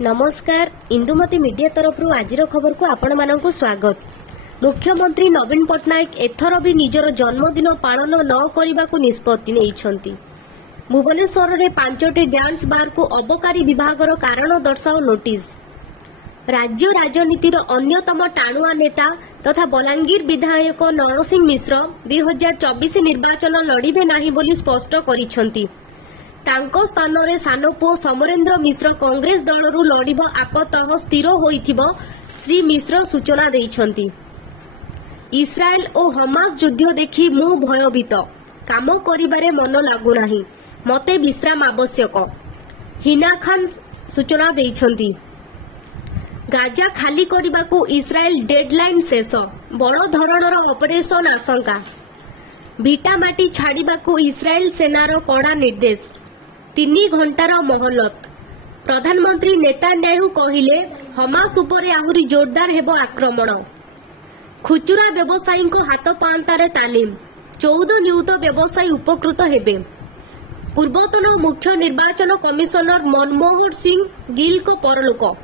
नमस्कार इंदुमती मीडिया तरफ आज खबर को आपण मानक स्वागत। मुख्यमंत्री नवीन पट्टनायक एथर भी निजर जन्मदिन पालन न करने को निष्पत्ति नहीं। भुवनेश्वर में 5टी डांस बार को अबकारी विभागर कारण दर्शाओ नोटिस। राज्य राजनीतिर अन्यतम टाणुआ नेता तथा बलांगीर विधायक नरसिंह मिश्र 2024 निर्वाचन लड़िबे नाही बोली स्पष्ट करिसेंती। तांको स्थान में सानपुओ समरेंद्र मिश्र कांग्रेस दलरू लड़िब आपतः स्थिर होइथिबो श्री मिश्र सूचना देइछंती। इस्राएल और हमास युद्ध देखि मु भयभीत, काम करिबारे मन लागु नाही, मते विश्राम आवश्यक, हिना खान सूचना देइछंती। गाजा खाली करबाकू इस्राएल डेडलाइन शेष, बड़ धरणर ऑपरेशन आशंका। भिटामाटी छाड़िबाकू इस्राएल सेनार कड़ा निर्देश, 3 घंटार मोहलत। प्रधानमंत्री नेतान्याहू कहिले हमास उपरे आहुरी जोरदार हेबो आक्रमण। खुचुरा व्यवसायी हाथ पांतारे तालीम, 14 नियुक्त व्यवसायी उपकृत हेबे। पूर्वतन मुख्य निर्वाचन कमिशनर मनमोहन सिंह गिल को परलोक।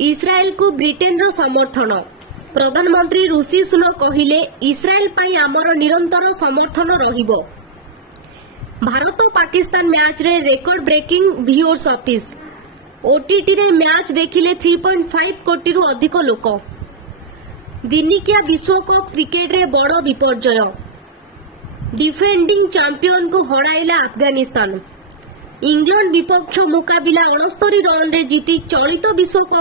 इस्राएल को ब्रिटेन रो समर्थन। प्रधानमंत्री ऋषि सुनक कहिले इस्राएल पाई आमर निरंतर समर्थन रहिबो। भारत और पाकिस्तान मैच रे record breaking viewers office. OTT रे मैच देखिले 3.5 कोटी रु अधिक लोक। दिनिकिया विश्वकप क्रिकेट रे बड़ विपर्जय। डिफेंडिंग चैंपियन को हराइला अफगानिस्तान। इंग्लैंड विपक्ष मुकाबिला 69 रन रे जीती चलित विश्वकप